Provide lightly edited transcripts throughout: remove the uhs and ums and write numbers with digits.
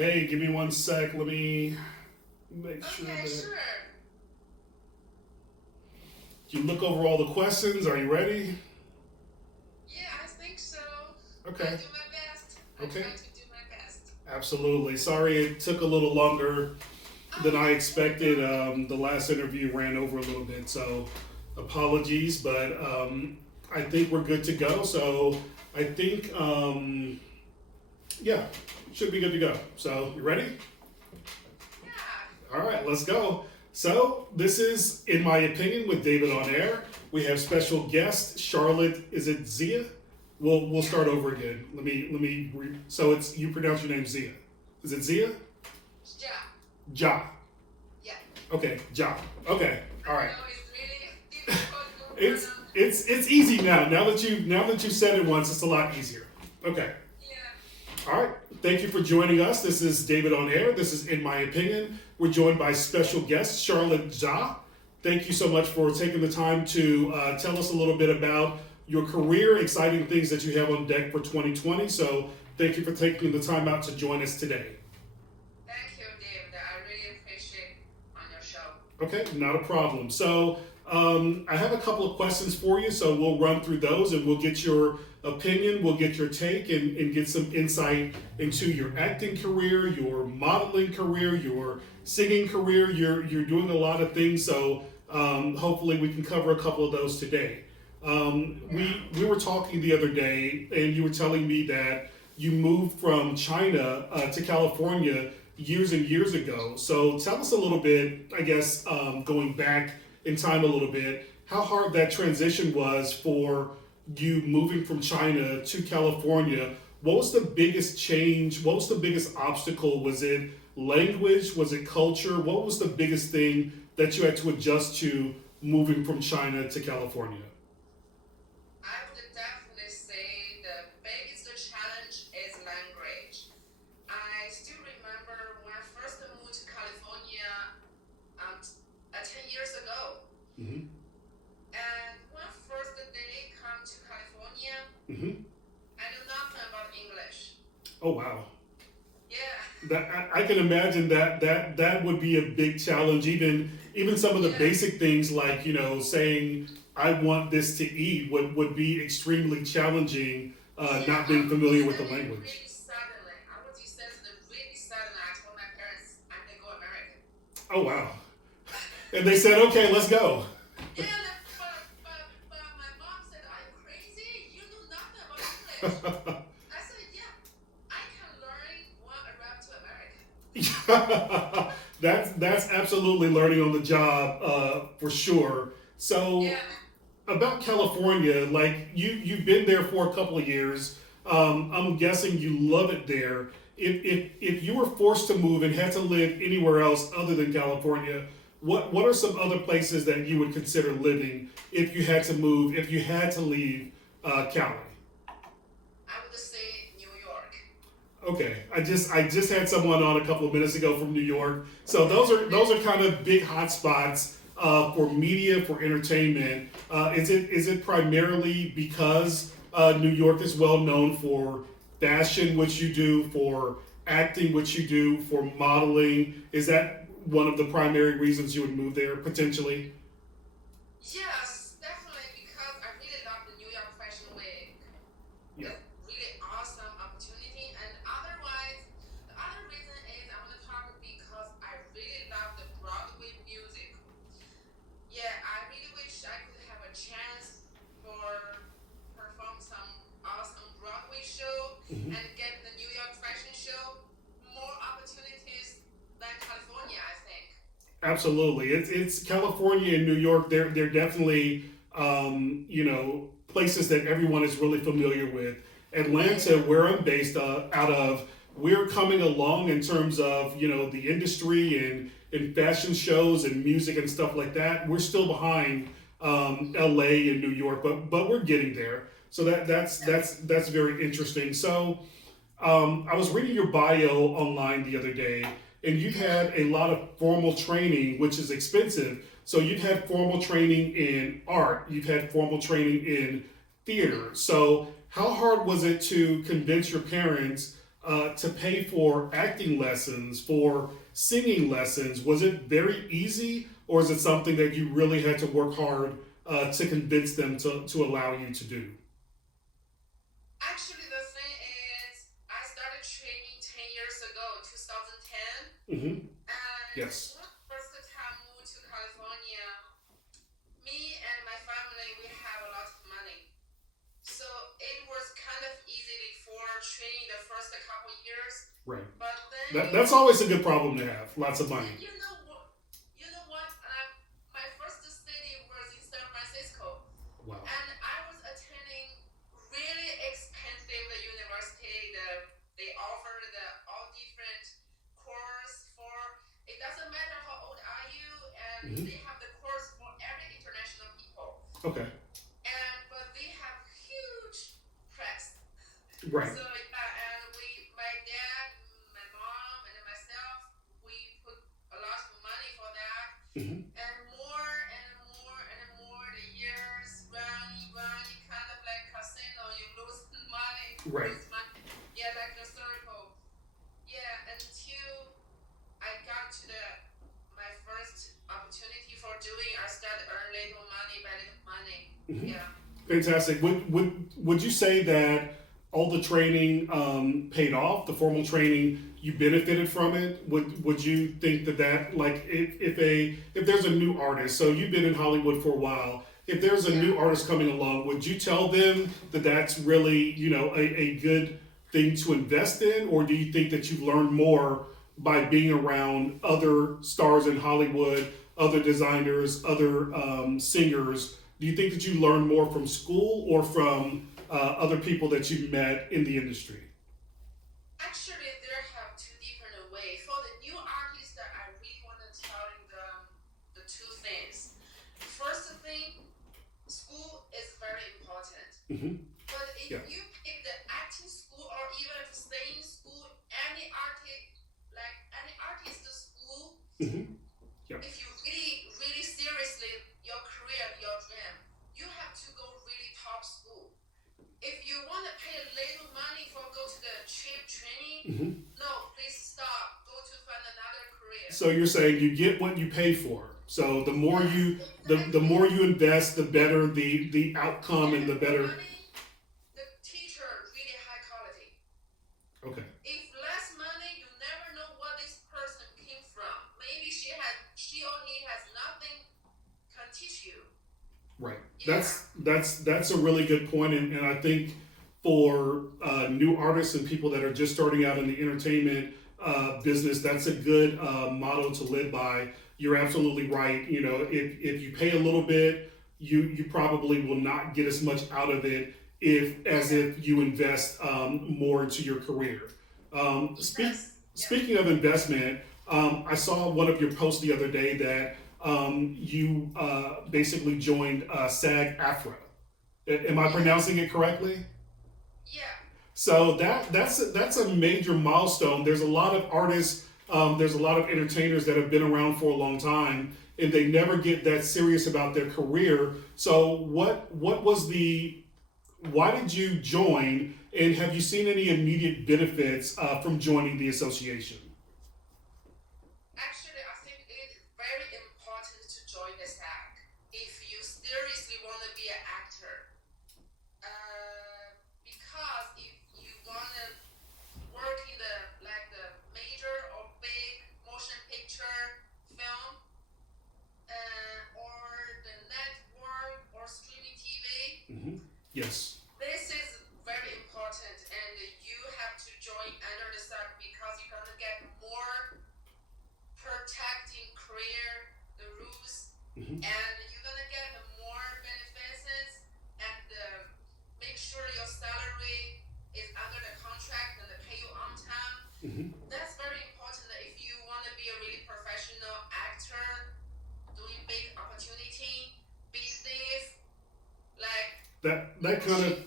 Hey, give me one sec. Let me make sure Okay, that sure. you look over all the questions. Are you ready? Yeah, I think so. I'll Okay. do my best. I Okay. try to do my best. Absolutely. Sorry it took a little longer than Oh, I no expected. problem. The last interview ran over a little bit, so apologies, but I think we're good to go. So I think, yeah, should be good to go. So, you ready? Yeah. All right, let's go. So this is, in my opinion, with David on air. We have special guest Charlotte. Is it Zia? We'll Yeah. start over again. So it's you pronounce your name Zia. Is it Zia? Yeah. Ja. Yeah. Okay, Ja. Okay. All I right. know it's really difficult to It's pronounce. it's easy now. Now that you've said it once, it's a lot easier. Okay. Yeah. All right. Thank you for joining us. This is David on Air. This is In My Opinion. We're joined by special guest Charlotte Zha. Thank you so much for taking the time to tell us a little bit about your career, exciting things that you have on deck for 2020. So thank you for taking the time out to join us today. Thank you, David. I really appreciate on your show. Okay, not a problem. So I have a couple of questions for you. So we'll run through those and we'll get your opinion, we'll get your take, and get some insight into your acting career, your modeling career, your singing career. You're doing a lot of things. So hopefully we can cover a couple of those today. Yeah. We were talking the other day, and you were telling me that you moved from China to California years and years ago. So tell us a little bit, I guess, going back in time a little bit, how hard that transition was for you moving from China to California. What was the biggest change? What was the biggest obstacle? Was it language? Was it culture? What was the biggest thing that you had to adjust to moving from China to California? I would definitely say the biggest challenge is language. I still remember when I first moved to California um, 10 years ago. Mm-hmm. And when first day come to California, Mm-hmm. I knew nothing about English. Oh wow. Yeah, I can imagine that would be a big challenge. Even some of the yeah, basic things like saying I want this to eat would be extremely challenging. yeah. Not I being would familiar with the say language. really suddenly. I would say really suddenly. I told my parents I'm gonna go American. Oh wow! And they said, okay, let's go. Yeah, but my mom said, "Are you crazy? You know nothing about English." I said, "Yeah, I can learn when I arrive to America." That's absolutely learning on the job for sure. So Yeah, about California, like you've been there for a couple of years. I'm guessing you love it there. If you were forced to move and had to live anywhere else other than California, what are some other places that you would consider living if you had to move, if you had to leave Cali? I would say New York. Okay, I just had someone on a couple of minutes ago from New York. So those are kind of big hot spots for media, for entertainment. Is it primarily because New York is well known for fashion, which you do, for acting, which you do, for modeling? Is that one of the primary reasons you would move there potentially? Yes, definitely because I really love the New York Fashion Week. Yeah, It's really awesome opportunity. And otherwise, the other reason is I want to talk because I really love the Broadway music. Yeah, I really wish I could have a chance for perform some awesome Broadway show hmm and get the New York Fashion Show more opportunities than California, I think. absolutely. It's California and New York. They're definitely places that everyone is really familiar with. Atlanta, Yeah, where I'm based out of, we're coming along in terms of the industry and in fashion shows and music and stuff like that. We're still behind LA and New York, but we're getting there. So that's very interesting. So I was reading your bio online the other day, and you've yeah, had a lot of formal training, which is expensive. So you've had formal training in art, you've had formal training in theater. So how hard was it to convince your parents to pay for acting lessons, for singing lessons. Was it very easy, or is it something that you really had to work hard to convince them to allow you to do? Actually, the thing is, I started training 10 years ago, 2010. Hmm. And Yes. when I first time moved to California, me and my family, we have a lot of money. So it was kind of easy for training the first couple years. Right. But then That's always a good problem to have. Lots of money. you know what? You know what? My first city was in San Francisco, Wow. and I was attending really expensive university. They offer the all different course for. It doesn't matter how old are you, and Hmm. they have the course for every international people. Okay. And but they have huge press. Right. So yeah, and my dad, my mom, and myself, we put a lot of money for that, Hmm. and more and more and more. The years running, kind of like casino. You lose money, Right. lose money. Yeah, like the circle. Yeah, until I got to the my first opportunity for doing. I started earn little money by little money. Hmm. Yeah. Fantastic. Would you say that all the training paid off? The formal training, you benefited from it? Would you think that like if there's a new artist, so you've been in Hollywood for a while. If there's a Yeah. new artist coming along, would you tell them that that's really a good thing to invest in, or do you think that you learn more by being around other stars in Hollywood, other designers, other singers? Do you think that you learn more from school or from other people that you've met in the industry? Actually, there have two different ways. For the new artists, that I really want to tell them the two things. First thing, school is very important. Hmm. But if Yeah. you pick the acting school or even if stay in school, any artist school, Hmm. Yeah. if you really seriously your career, your dream, you have to go really top school. If you want to pay little money for go to the cheap training, Hmm. no, please stop. Go to find another career. So you're saying you get what you pay for. So the more Yes, you the exactly. more you invest, the better the outcome and And the better. money, the teacher really high quality. Okay. If less money, you never know what this person came from. Maybe she or he has nothing can teach you. Right. Yeah. That's a really good point, and I think for new artists and people that are just starting out in the entertainment business, that's a good motto to live by. You're absolutely right. If you pay a little bit, you probably will not get as much out of it if you invest more into your career. Yes. Yeah. Speaking of investment, I saw one of your posts the other day that you basically joined SAG-AFTRA. Am I Yeah. pronouncing it correctly? Yeah. So that's a major milestone. There's a lot of artists, there's a lot of entertainers that have been around for a long time, and they never get that serious about their career. So what was the why did you join, and have you seen any immediate benefits from joining the association? Actually, I think it is very important to join the SAG if you seriously want to be an actor. Because if you want to work in the major or big motion picture film, or the network or streaming TV, Hmm. Yes. this is very important, and you have to join under the SAG because you're gonna get more protecting career, the rules, Hmm. and you're gonna get more benefits, and make sure your salary is under the contract and they pay you on time. Hmm. That's very important if you want to be a really professional actor, doing big opportunity, be safe, like That kind of negotiating.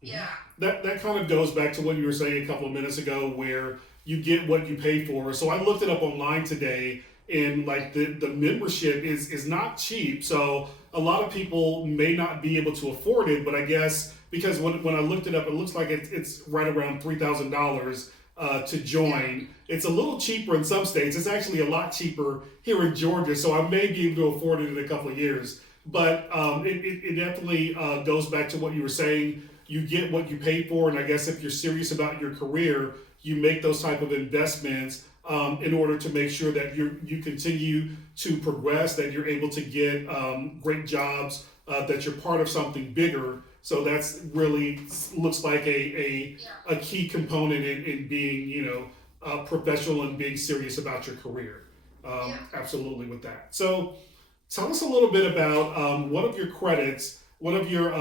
Yeah. that kind of goes back to what you were saying a couple of minutes ago, where you get what you pay for. So I looked it up online today, and like the membership is not cheap. So a lot of people may not be able to afford it, but I guess because when I looked it up, it looks like it's right around $3,000 to join. It's a little cheaper in some states. It's actually a lot cheaper here in Georgia, so I may be able to afford it in a couple of years. But it definitely goes back to what you were saying. You get what you pay for, and I guess if you're serious about your career, you make those type of investments in order to make sure that you continue to progress, that you're able to get great jobs, that you're part of something bigger. So that's really looks like a key component in being, professional and being serious about your career. Absolutely with that. So tell us a little bit about one of your credits, one of your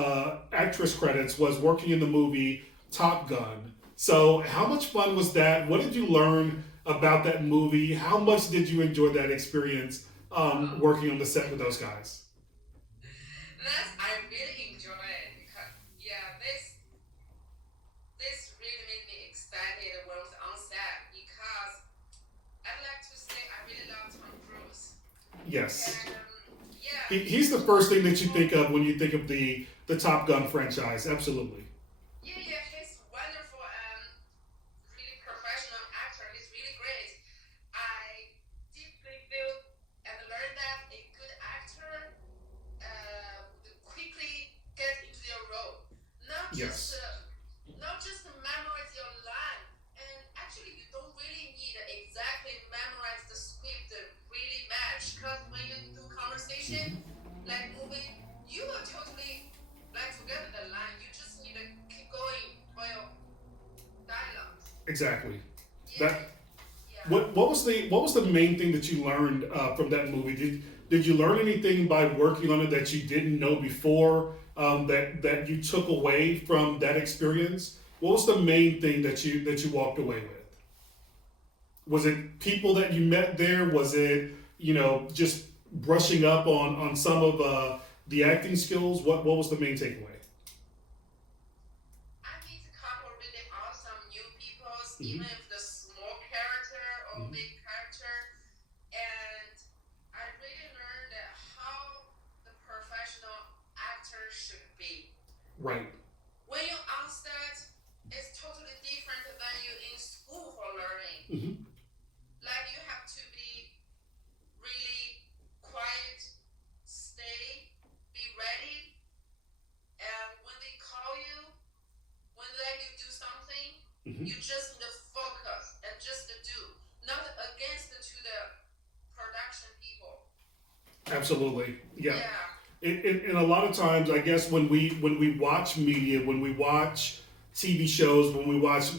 actress credits was working in the movie Top Gun. So how much fun was that? What did you learn about that movie? How much did you enjoy that experience working on the set with those guys? I really enjoy it because yeah, this really made me excited when I was on set because I'd like to say I really love Tom Cruise Yes. and yeah, He's the he's first thing that you think wonderful. of when you think of the Top Gun franchise. Absolutely. Yeah, he's wonderful and really professional actor. He's really great. I deeply feel and learned that a good actor quickly get into your role. Not just Yes. not just memorize your line. And actually, you don't really need to exactly memorize the script to really match. Because when you do conversation, Hmm. like movie, you will totally like together the line. You just need to keep going for your dialogues. Exactly. Yeah, That yeah. what was the main thing that you learned from that movie? Did you learn anything by working on it that you didn't know before, that you took away from that experience? What was the main thing that you walked away with? Was it people that you met there? Was it just brushing up on some of the acting skills? What was the main takeaway? I meet a couple really awesome new peoples, even Hmm. if the small character or Hmm. big character, and I really learned that how the professional actor should be. Right. When you're on set, it's totally different than you in school for learning. Hmm. Like you have to be really quiet, stay, be ready, and when they call you, when they let you do something, Hmm. you just need to focus and just to do, not against to the production people. Absolutely. Yeah. Yeah, And a lot of times, I guess when we watch media, when we watch TV shows, when we watch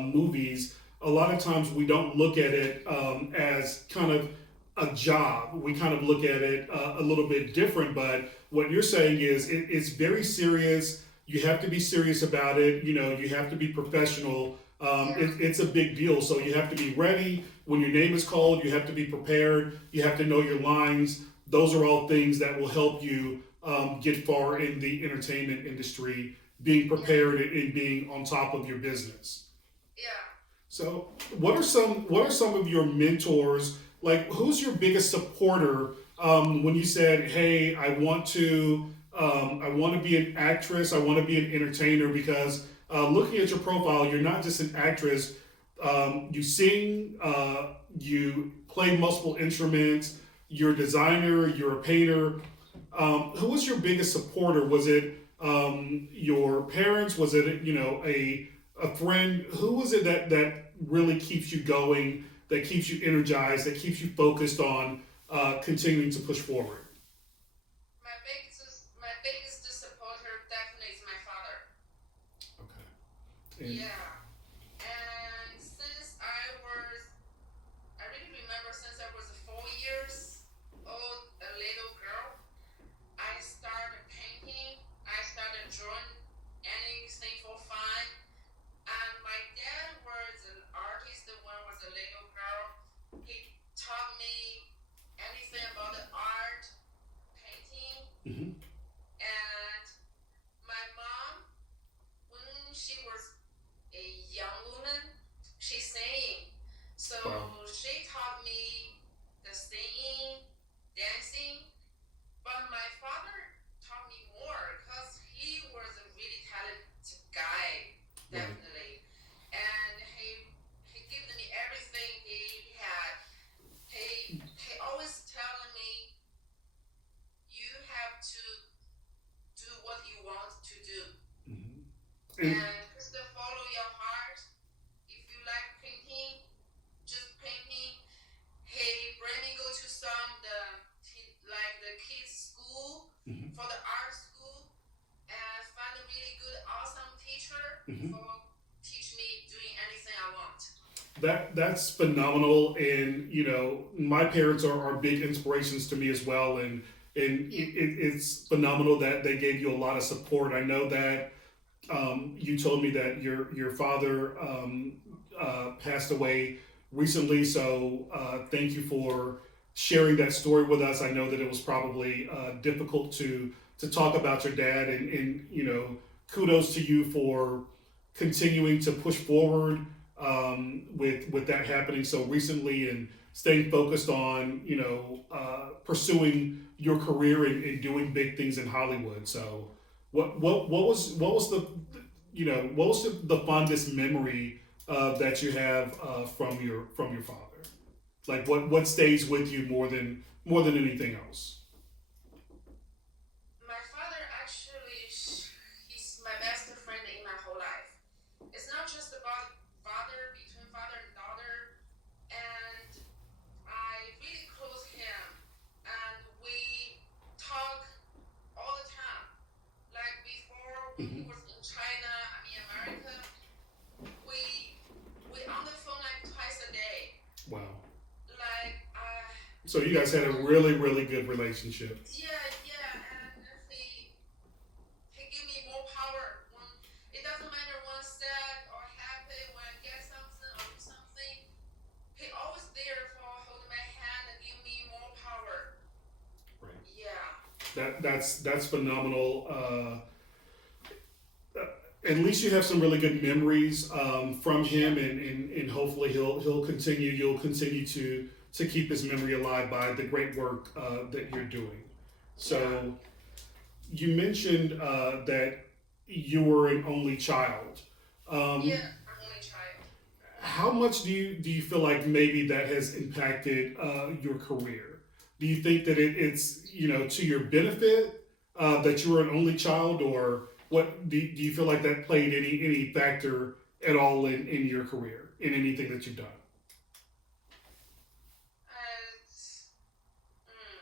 movies, a lot of times we don't look at it as kind of a job. We kind of look at it a little bit different. But what you're saying is it's very serious. You have to be serious about it. You have to be professional. yeah, It's a big deal. So you have to be ready when your name is called. You have to be prepared. You have to know your lines. Those are all things that will help you get far in the entertainment industry, being yeah, prepared and being on top of your business. yeah. So, what are some of your mentors? Like, who's your biggest supporter when you said, "Hey, I want to be an actress. I want to be an entertainer." Because looking at your profile, you're not just an actress. You sing. You play multiple instruments. You're a designer. You're a painter. Who was your biggest supporter? Was it your parents? Was it a friend? Who was it that really keeps you going? That keeps you energized? That keeps you focused on continuing to push forward? My biggest supporter definitely is my father. Okay. And Yeah, and I really remember since I was 4 years old, a little girl, I started painting, I started drawing anything for fun. And my dad was an artist when I was a little girl. He taught me anything about the art, painting, mhm. and my mom, when she was a That's phenomenal, and my parents are big inspirations to me as well, and it's phenomenal that they gave you a lot of support. I know that you told me that your father passed away recently, so thank you for sharing that story with us. I know that it was probably difficult to talk about your dad, and kudos to you for continuing to push forward with that happening so recently and staying focused on pursuing your career and doing big things in Hollywood. So what was the fondest memory that you have from your father? Like what stays with you more than anything else? My father actually, he's my best friend in my whole life. It's not just about father, between father and daughter, and I really close him, and we talk all the time. Like before, when he Hmm. was in China, I mean America, we on the phone like twice a day. Wow. Like So you he guys had a told really good relationship. yeah, yeah, and he give me more power when it doesn't matter when I'm sad or happy, when I get something or do something. He always there for holding my hand and give me more power. Right. Yeah, That's phenomenal. At least you have some really good memories from yeah, him, and hopefully he'll continue. You'll continue to keep his memory alive by the great work that you're doing. yeah, So you mentioned that you were an only child. yeah. Um, I'm only child. how much do you feel like maybe that has impacted your career? Do you think that it's to your benefit that you were an only child, or what do you feel like that played any factor at all in your career in anything that you've done? And mm,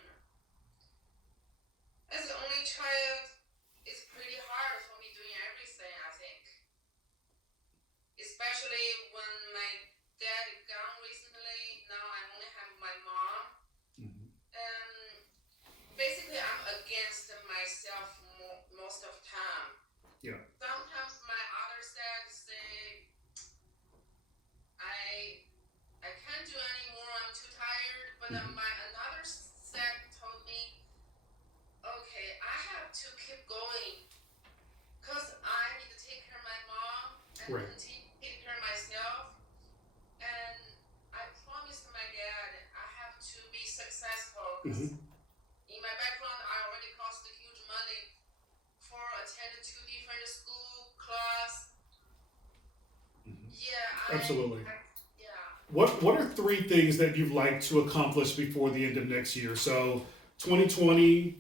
as the only child, it's pretty hard for me doing everything. I think, especially when my dad is gone recently. Now I only have my mom. Mhm. Basically I'm against myself most of the time. Yeah. Sometimes my other side say I I can't do anymore. I'm too tired. But Hmm. my another side told me, okay, I have to keep going because I need to take care of my mom and Right. continue to take care of myself. And I promised my dad I have to be successful because Hmm. in my background I already cost a huge money for attending two different school class. Yeah, Absolutely. yeah. What are three things that you'd like to accomplish before the end of next year? So 2020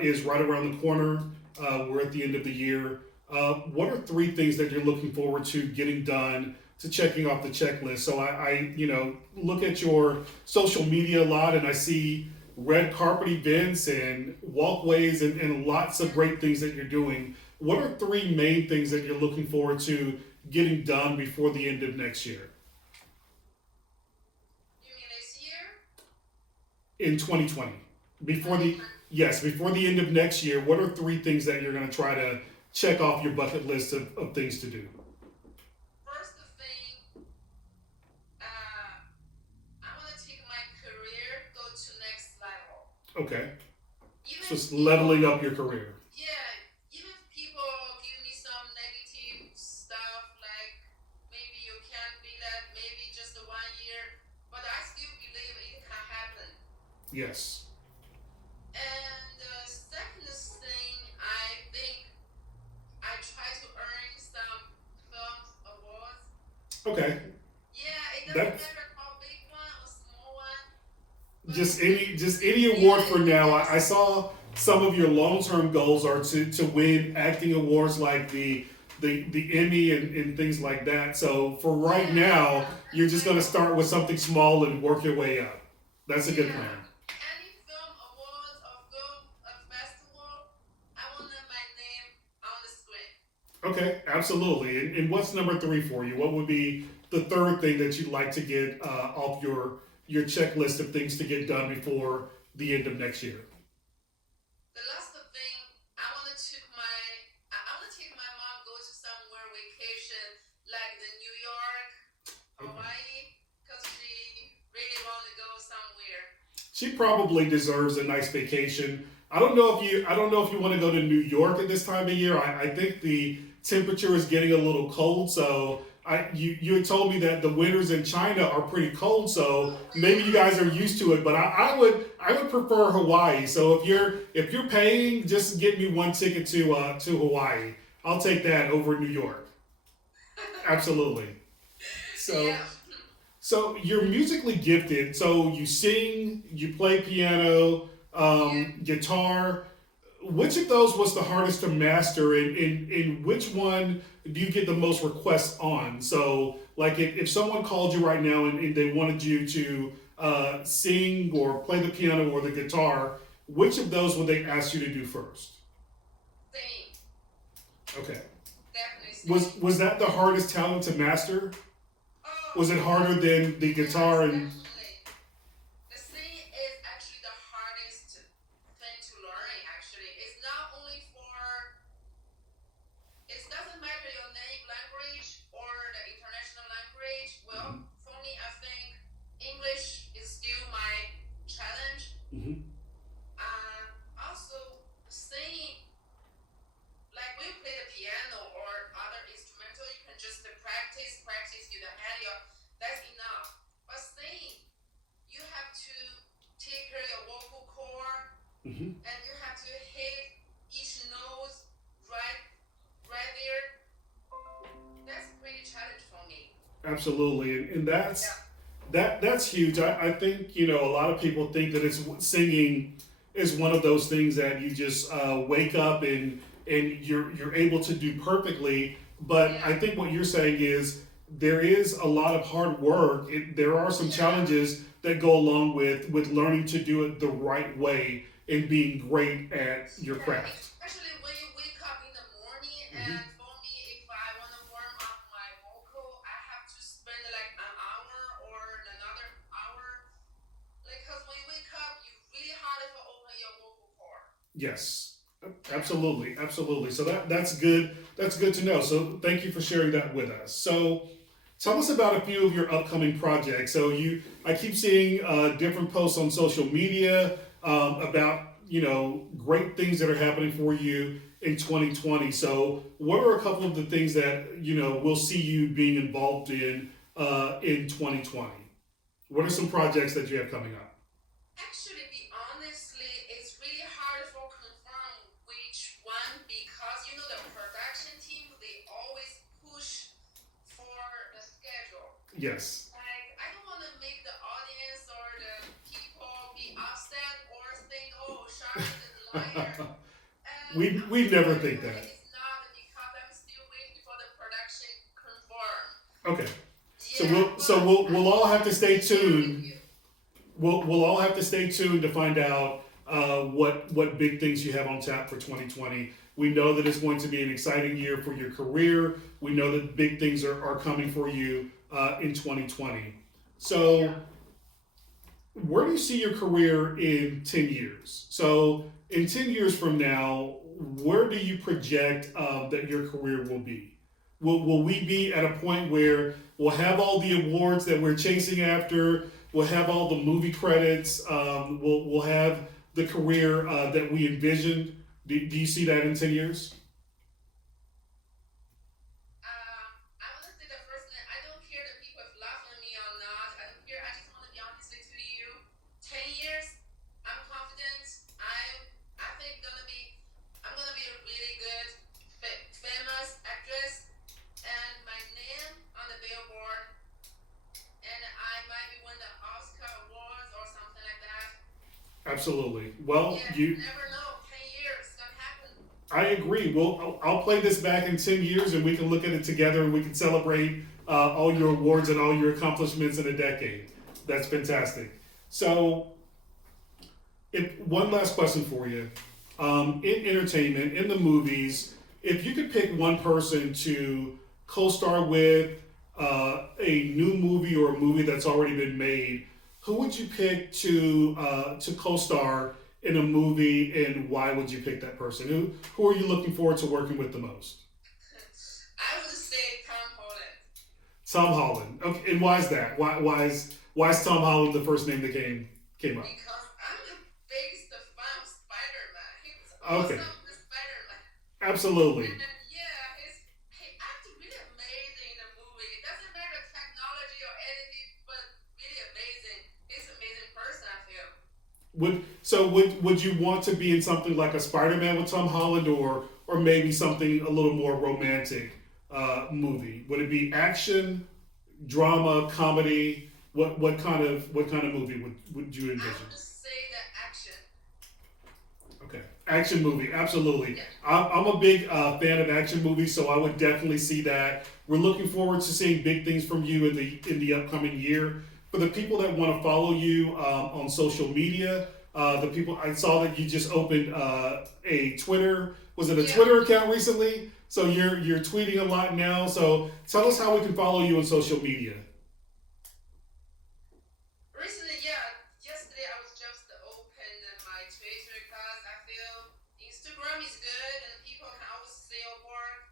is right around the corner. We're at the end of the year. What are three things that you're looking forward to getting done, to checking off the checklist? So I look at your social media a lot, and I see red carpet events and walkways and lots of great things that you're doing. What are three main things that you're looking forward to getting done before the end of next year? You mean this year? In 2020, before the 2020. yes, before the end of next year, what are three things that you're going to try to check off your bucket list of things to do? First thing, I want to take my career go to next level. Okay, Even so if it's people, leveling up your career. yeah, even if people give me some negative stuff like maybe you can't be that, maybe just 1 year, but I still believe it can happen. Yes. And the second thing, I think I try to earn some film awards. Okay, Yeah, it doesn't that's matter how big one or small one, but just any award yeah, for now. yeah, I saw some of your long term goals are to win acting awards like the Emmy and things like that. So for right yeah, now, yeah. you're That's just my going to goal. start with something small and work your way up. That's a good Yeah, plan. any film awards or film festival, I want my name on the screen. Okay, absolutely. And what's number three for you? What would be the third thing that you'd like to get off your checklist of things to get done before the end of next year? The last thing I want to take my mom go to somewhere vacation like the New York, Okay. Hawaii, because she really want to go somewhere. She probably deserves a nice vacation. I don't know if you want to go to New York at this time of year. I think the temperature is getting a little cold, so you had told me that the winters in China are pretty cold, so maybe you guys are used to it. But I would prefer Hawaii. So if you're paying, just get me one ticket to Hawaii. I'll take that over New York. Absolutely. So. Yeah. So you're musically gifted. So you sing, you play piano, Yeah. guitar. Which of those was the hardest to master, and which one do you get the most requests on? So, like, if someone called you right now and they wanted you to sing or play the piano or the guitar, which of those would they ask you to do first? Same. Okay. Definitely Was same. was that the hardest talent to master? Oh, Was it harder than the yes, guitar and? actually. The singing is actually the hardest thing to learn, actually. It's not only for, it doesn't matter your native language or the international language. Well, Mhm, for me, I think English is still my challenge. mhm, And also, singing, like when you play the piano or other instrumental, you can just practice with the hand. That's enough. But singing, you have to take care of your vocal cord, mhm. and you have to hit each note right, right there. That's pretty challenge for me. Absolutely, and Yeah. that's huge. I think a lot of people think that it's singing is one of those things that you just wake up and you're able to do perfectly. But Yeah. I think what you're saying is there is a lot of hard work. There are some Yeah. challenges that go along with learning to do it the right way and being great at your Yeah, craft. especially when you wake up in the morning, Hmm. and for me, if I want to warm up my vocal, I have to spend like an hour or another hour. Like, cause when you wake up, you really hard to open your vocal cord. Yes, Yeah. absolutely, absolutely. So that's good. That's good to know. So thank you for sharing that with us. So tell us about a few of your upcoming projects. I keep seeing different posts on social media about great things that are happening for you in 2020. So what are a couple of the things that we'll see you being involved in 2020? What are some projects that you have coming up? Actually, be honestly, it's really hard for confirm which one, because the production team, they always push for the schedule. Yes, Like, I don't want to make the audience or the people be upset or think, oh, Charlotte is a liar. And I'm we just never telling think her that. it's not, because I'm still waiting for the production confirm. Okay. So Yeah, but we'll I all just have to wanted to stay share with tuned. you. We'll all have to stay tuned to find out what big things you have on tap for 2020. We know that it's going to be an exciting year for your career. We know that big things are coming for you in 2020. So Yeah. where do you see your career in 10 years? So in 10 years from now, where do you project that your career will be? Will we be at a point where we'll have all the awards that we're chasing after? We'll have all the movie credits. We'll have the career that we envisioned. Do you see that in 10 years? I want to say the first thing, I don't care that people if laughing at me or not. I don't care. I just want to be honestly to you. 10 years, I'm confident. I think I'm gonna be a really good, famous actress, and my name on the billboard, and I might be win the Oscar awards or something like that. Absolutely. Well, Yeah, you never know. 10 years gonna happen. I agree. I'll play this back in 10 years and we can look at it together and we can celebrate all your awards and all your accomplishments in a decade. That's fantastic. So, if one last question for you. In entertainment, in the movies, if you could pick one person to co star with, a new movie or a movie that's already been made, who would you pick to co-star in a movie, and why would you pick that person? Who are you looking forward to working with the most? I would say Tom Holland Tom Holland. Okay, and why is that? Why is Tom Holland the first name that came up? because I'm the biggest fan of Spider-Man. He was Okay, awesome with Spider-Man. absolutely. And yeah, he acted really amazing in the movie. It doesn't matter technology or anything, but really amazing. He's an amazing person, I feel. Would you want to be in something like a Spider-Man with Tom Holland, or maybe something a little more romantic movie? Would it be action, drama, comedy? What kind of movie would you I envision? would just say the action. Okay, action movie, absolutely. Yeah. I'm a big fan of action movies, so I would definitely see that. We're looking forward to seeing big things from you in the upcoming year. For the people that want to follow you on social media, the people I saw that you just opened a Twitter. Was it a Yeah. Twitter account recently? So you're tweeting a lot now. So tell us how we can follow you on social media. Recently, yeah, yesterday I was just open my Twitter because I feel Instagram is good and people can always see your work.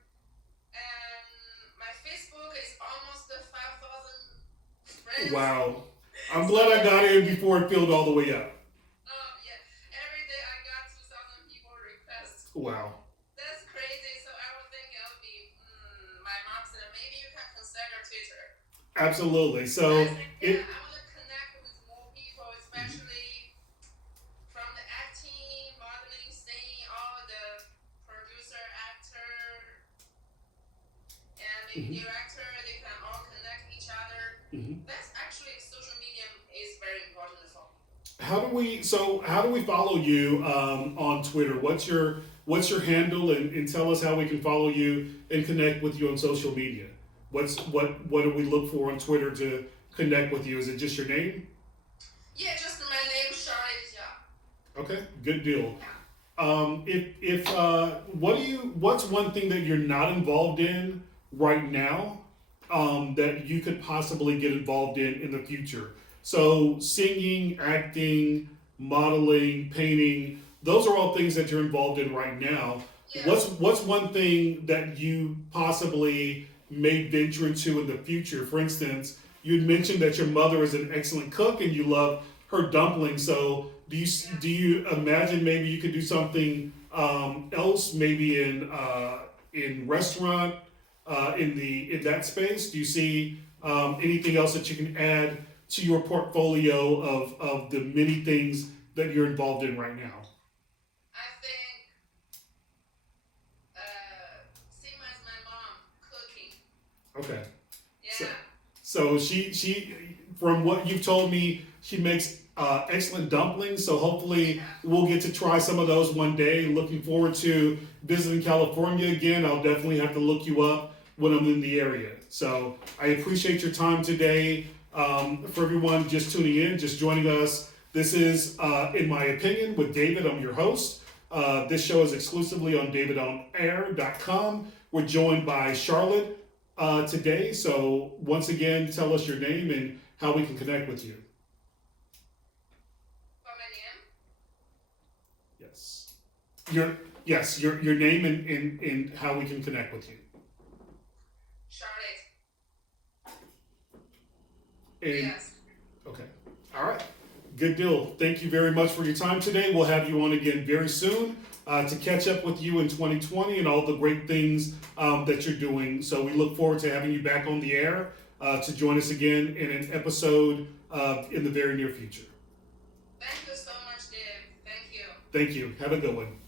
And my Facebook is almost 5,000 friends. Wow, I'm So glad I got in every day, before it filled all the way up. yeah, every day I got 2,000 people requests. Wow. That's crazy. So I was thinking it'll be my mom said maybe you can consider Twitter. Absolutely. I So think yeah, it I want to connect with more people, especially from the acting, modeling, singing, all the producer, actor, and maybe mhm, director. They can all connect each other. mhm. That's actually social media is very important for me. How do we follow you on Twitter? What's your handle, and tell us how we can follow you and connect with you on social media. What do we look for on Twitter to connect with you? Is it just your name? Yeah, just my name, Charlotte. Yeah. Okay, good deal. Yeah. If what's one thing that you're not involved in right now, that you could possibly get involved in the future? So singing, acting, modeling, painting, those are all things that you're involved in right now. Yeah. What's one thing that you possibly may venture into in the future? For instance, you had mentioned that your mother is an excellent cook and you love her dumplings. So Yeah. do you imagine maybe you could do something else, maybe in restaurant, in that space? Do you see anything else that you can add to your portfolio of the many things that you're involved in right now? I think same as my mom cooking. Okay. So, Yeah. so she from what you've told me, she makes excellent dumplings. So hopefully Yeah. we'll get to try some of those one day. Looking forward to visiting California again. I'll definitely have to look you up when I'm in the area. So I appreciate your time today. For everyone just tuning in, just joining us, this is In My Opinion with David. I'm your host. This show is exclusively on davidonair.com. We're joined by Charlotte today. So once again, tell us your name and how we can connect with you. For my name, Yes. Your name and how we can connect with you. Charlotte. And Yes. okay. All right. Good deal. Thank you very much for your time today. We'll have you on again very soon to catch up with you in 2020 and all the great things that you're doing. So we look forward to having you back on the air to join us again in an episode in the very near future. Thank you so much, Dave. Thank you. Thank you. Have a good one.